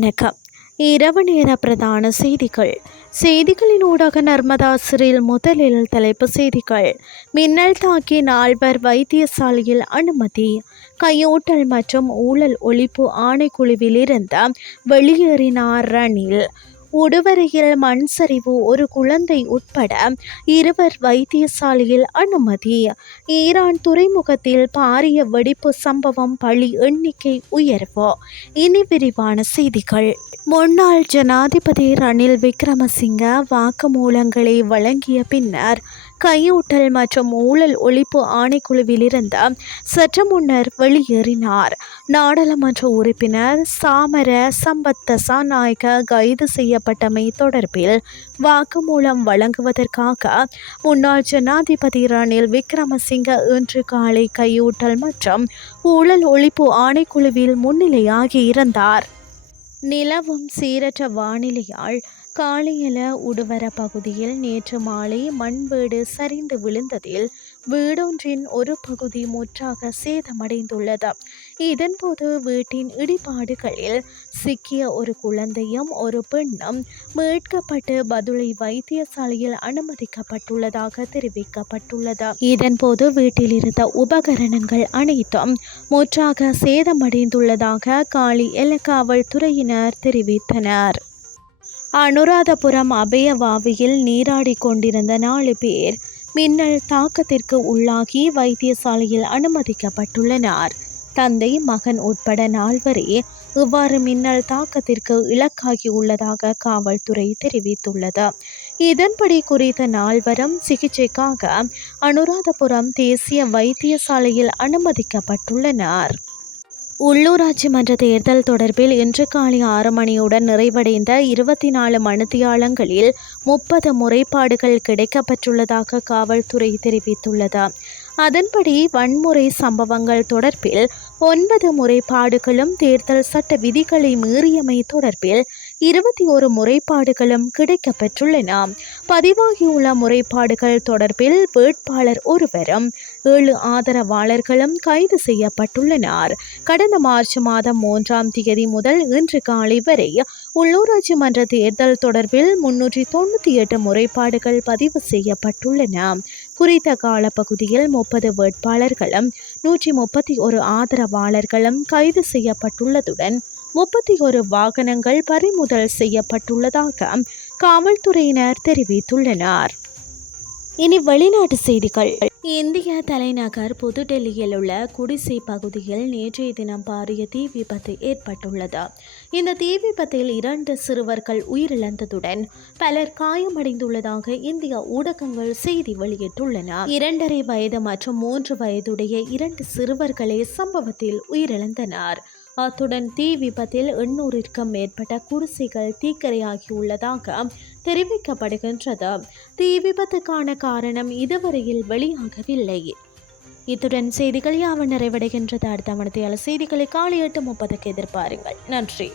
வணக்கம். இரவு நேர பிரதான செய்திகள். செய்திகளின் ஊடாக நர்மதாசிரியில் முதலில் தலைப்பு செய்திகள். மின்னல் தாக்கி நால்வர் வைத்தியசாலையில் அனுமதி. கையூட்டல் மற்றும் ஊழல் ஒழிப்பு ஆணைக்குழுவிலிருந்து வெளியேறினார் ரணில். உடுவரையில் மண் சரிவு ஒரு குழந்தை உட்பட இருவர் வைத்தியசாலையில் அனுமதி. ஈரான் துறைமுகத்தில் பாரிய வெடிப்பு சம்பவம் பலி எண்ணிக்கை உயர்வு. இனி விரிவான செய்திகள். முன்னாள் ஜனாதிபதி ரணில் விக்ரமசிங்க வாக்குமூலங்களை வழங்கிய பின்னர் கையூட்டல் மற்றும் ஊழல் ஒழிப்பு ஆணைக்குழுவிலிருந்து சற்று முன்னர் வெளியேறினார். நாடாளுமன்ற உறுப்பினர் சாமர சம்பத்த சாநாயக கைது செய்யப்பட்டமை தொடர்பில் வாக்குமூலம் வழங்குவதற்காக முன்னாள் ஜனாதிபதி ரணில் விக்ரமசிங்க இன்று காலை கையூட்டல் மற்றும் ஊழல் ஒழிப்பு ஆணைக்குழுவில் முன்னிலையாகி இருந்தார். நிலவும் சீரற்ற வானிலையால் காளியல உடுவர பகுதியில் நேற்று மாலை மண் வீடு சரிந்து விழுந்ததில் வீடொன்றின் ஒரு பகுதி முற்றாக சேதமடைந்துள்ளது. இதன்போது வீட்டின் இடிபாடுகளில் சிக்கிய ஒரு குழந்தையும் ஒரு பெண்ணும் மீட்கப்பட்டு பதுளை வைத்தியசாலையில் அனுமதிக்கப்பட்டுள்ளதாக தெரிவிக்கப்பட்டுள்ளது. இதன்போது வீட்டில் இருந்த உபகரணங்கள் அனைத்தும் முற்றாக சேதமடைந்துள்ளதாக காளி எலக்காவல் துறையினர் தெரிவித்தனர். அனுராதபுரம் அபயவாவியில் நீராடி கொண்டிருந்த நாலு பேர் மின்னல் தாக்கத்திற்கு உள்ளாகி வைத்தியசாலையில் அனுமதிக்கப்பட்டுள்ளனர். தந்தை மகன் உட்பட நால்வரே இவ்வாறு மின்னல் தாக்கத்திற்கு இலக்காகி உள்ளதாக காவல்துறை தெரிவித்துள்ளது. இதன்படி குறித்த நால்வரும் சிகிச்சைக்காக அனுராதபுரம் தேசிய வைத்தியசாலையில் அனுமதிக்கப்பட்டுள்ளனர். உள்ளூராட்சி மன்ற தேர்தல் தொடர்பில் இன்று காலை ஆறு மணியுடன் நிறைவடைந்த இருபத்தி நாலு மனுத்தியாளங்களில் முப்பது முறைப்பாடுகள் கிடைக்கப்பெற்றுள்ளதாக காவல்துறை தெரிவித்துள்ளது. அதன்படி வன்முறை சம்பவங்கள் தொடர்பில் ஒன்பது முறைப்பாடுகளும் தேர்தல் சட்ட விதிகளை மீறியமை தொடர்பில் இருபத்தி ஒரு முறைப்பாடுகளும் கிடைக்கப்பெற்றுள்ளன. பதிவாகியுள்ள முறைப்பாடுகள் தொடர்பில் வேட்பாளர் ஒருவரும் ஏழு ஆதரவாளர்களும் கைது செய்யப்பட்டுள்ளனர். கடந்த மார்ச் மாதம் மூன்றாம் தேதி முதல் இன்று காலை வரை உள்ளூராட்சி மன்ற தேர்தல் தொடர்பில் முன்னூற்றி தொண்ணூற்றி எட்டு முறைப்பாடுகள் பதிவு செய்யப்பட்டுள்ளன. குறித்த காலப்பகுதியில் முப்பது வேட்பாளர்களும் நூற்றி முப்பத்தி ஒரு ஆதரவாளர்களும் கைது செய்யப்பட்டுள்ளதுடன் முப்பத்தி ஒரு வாகனங்கள் பறிமுதல் செய்யப்பட்டுள்ளதாக காவல்துறையினர் தெரிவித்துள்ளனர். இனி வெளிநாட்டு செய்திகள். இந்திய தலைநகர் புதுடெல்லியில் உள்ள குடிசை பகுதியில் நேற்றைய தினம் பாரிய தீ விபத்து ஏற்பட்டுள்ளது. இந்த தீ விபத்தில் இரண்டு சிறுவர்கள் உயிரிழந்ததுடன் பலர் காயமடைந்துள்ளதாக இந்திய ஊடகங்கள் செய்தி வெளியிட்டுள்ளன. இரண்டரை வயது மற்றும் மூன்று வயதுடைய இரண்டு சிறுவர்களே சம்பவத்தில் உயிரிழந்தனர். அத்துடன் தீ விபத்தில் எண்ணூறிற்கும் மேற்பட்ட குடிசைகள் தீக்கரையாகியுள்ளதாக தெரிவிக்கப்படுகின்றது. தீ விபத்துக்கான காரணம் இதுவரையில் வெளியாகவில்லை. இத்துடன் செய்திகள் யாவன் நிறைவடைகின்றது. அடுத்த மனத்தையாளர் செய்திகளை காலை எட்டு முப்பதுக்கு எதிர்பாருங்கள். நன்றி.